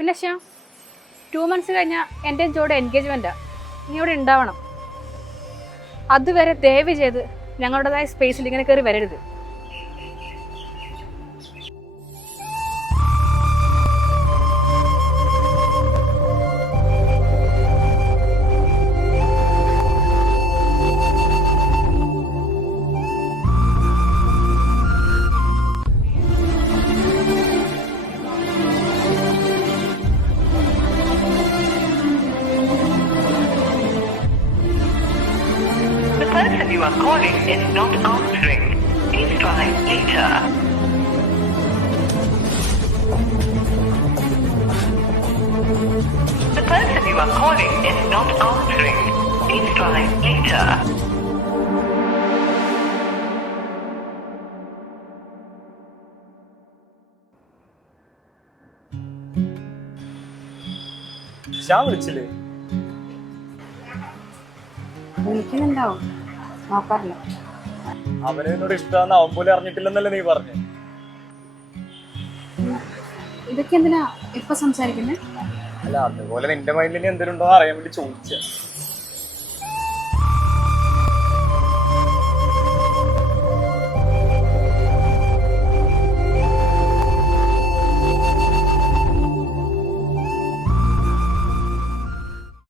പിന്നെ ശ്യാം 2 months കഴിഞ്ഞാൽ എൻ്റെ ജോയുടെ എൻഗേജ്മെൻറ്റാണ്. നീ ഇവിടെ ഉണ്ടാവണം. അതുവരെ ദയവ് ചെയ്ത് ഞങ്ങളുടേതായ സ്പേസിൽ ഇങ്ങനെ കയറി വരരുത്. The person you are calling is not answering. Please try later. The person you are calling is not answering. Please try later. Shyam വിളിച്ചില്ലേ? വിളിക്കുന്നുണ്ടാവും, നോക്കാറില്ല. അവനെ എന്നോട് ഇഷ്ടമാണെന്ന് അവൻ പോലും അറിഞ്ഞിട്ടില്ലെന്നല്ലേ നീ പറഞ്ഞു? ഇതൊക്കെ എന്തിനാ ഇപ്പൊ സംസാരിക്കുന്നത്? അല്ല, അതുപോലെ നിന്റെ മൈൻഡിൽ എന്തെങ്കിലും ഉണ്ടോ അറിയാൻ വേണ്ടി ചോദിച്ച.